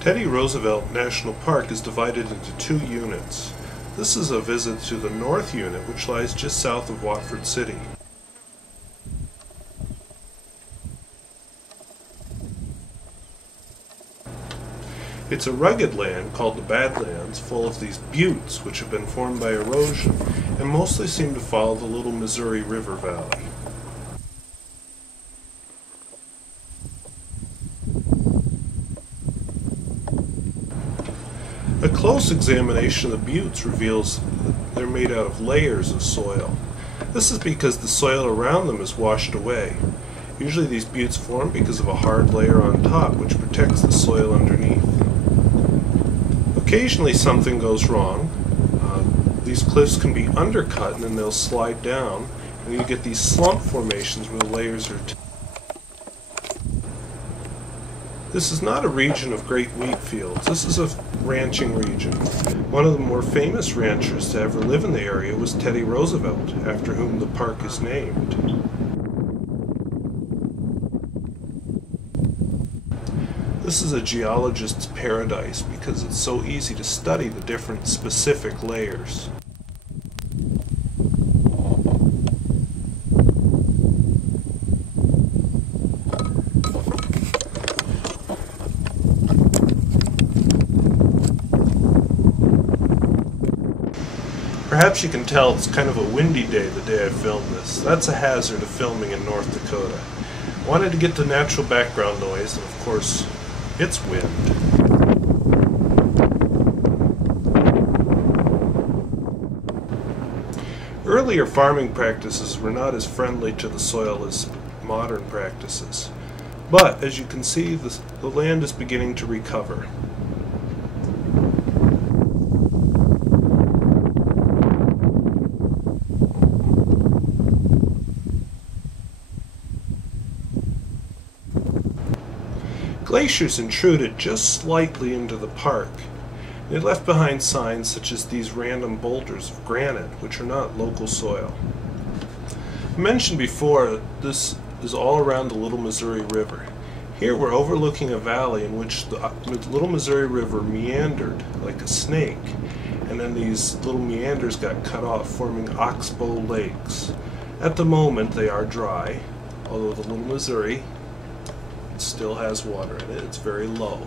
Teddy Roosevelt National Park is divided into two units. This is a visit to the North Unit, which lies just south of Watford City. It's a rugged land called the Badlands, full of these buttes which have been formed by erosion and mostly seem to follow the Little Missouri River valley. A close examination of the buttes reveals that they're made out of layers of soil. This is because the soil around them is washed away. Usually these buttes form because of a hard layer on top which protects the soil underneath. Occasionally something goes wrong. These cliffs can be undercut and then they'll slide down, and you get these slump formations where the layers are This is not a region of great wheat fields. This is a ranching region. One of the more famous ranchers to ever live in the area was Teddy Roosevelt, after whom the park is named. This is a geologist's paradise because it's so easy to study the different specific layers. Perhaps you can tell it's kind of a windy day the day I filmed this. That's a hazard of filming in North Dakota. I wanted to get the natural background noise, and of course, it's wind. Earlier farming practices were not as friendly to the soil as modern practices. But, as you can see, the land is beginning to recover. Glaciers intruded just slightly into the park. They left behind signs such as these random boulders of granite, which are not local soil. I mentioned before that this is all around the Little Missouri River. Here we're overlooking a valley in which the Little Missouri River meandered like a snake, and then these little meanders got cut off, forming oxbow lakes. At the moment they are dry, although the Little Missouri still has water in it. It's very low.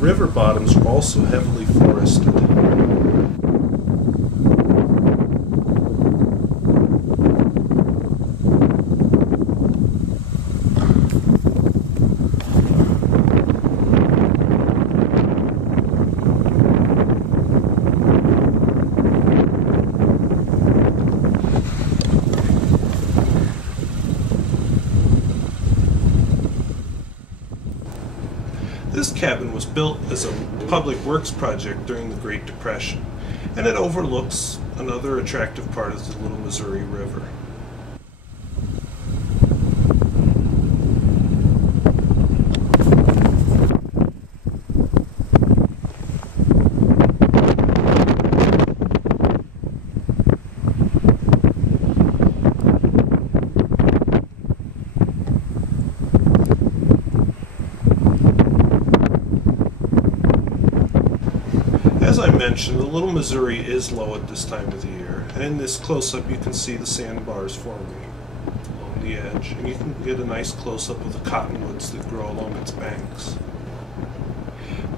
River bottoms are also heavily forested. This cabin was built as a public works project during the Great Depression, and it overlooks another attractive part of the Little Missouri River. As I mentioned, the Little Missouri is low at this time of the year, and in this close-up you can see the sandbars forming along the edge, and you can get a nice close-up of the cottonwoods that grow along its banks.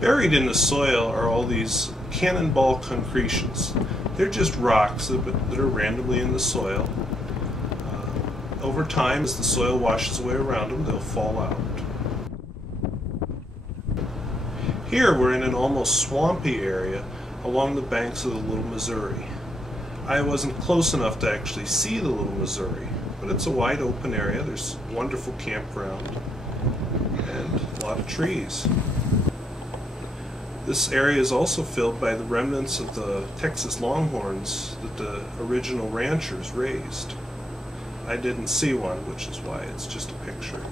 Buried in the soil are all these cannonball concretions. They're just rocks that are randomly in the soil. Over time, as the soil washes away around them, they'll fall out. Here we're in an almost swampy area along the banks of the Little Missouri. I wasn't close enough to actually see the Little Missouri, but it's a wide open area. There's a wonderful campground and a lot of trees. This area is also filled by the remnants of the Texas longhorns that the original ranchers raised. I didn't see one, which is why it's just a picture.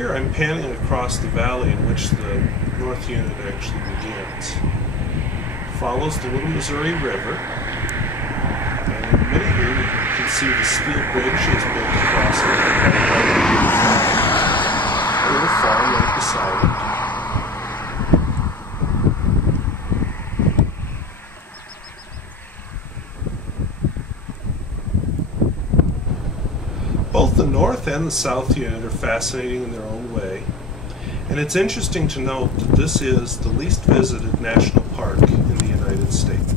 Here I'm panning across the valley in which the North Unit actually begins. It follows the Little Missouri River, and in a minute here you can see the steel bridge is built across it. A little farm right beside it. Both the North and the South Unit are fascinating in their own way, and it's interesting to note that this is the least visited national park in the United States.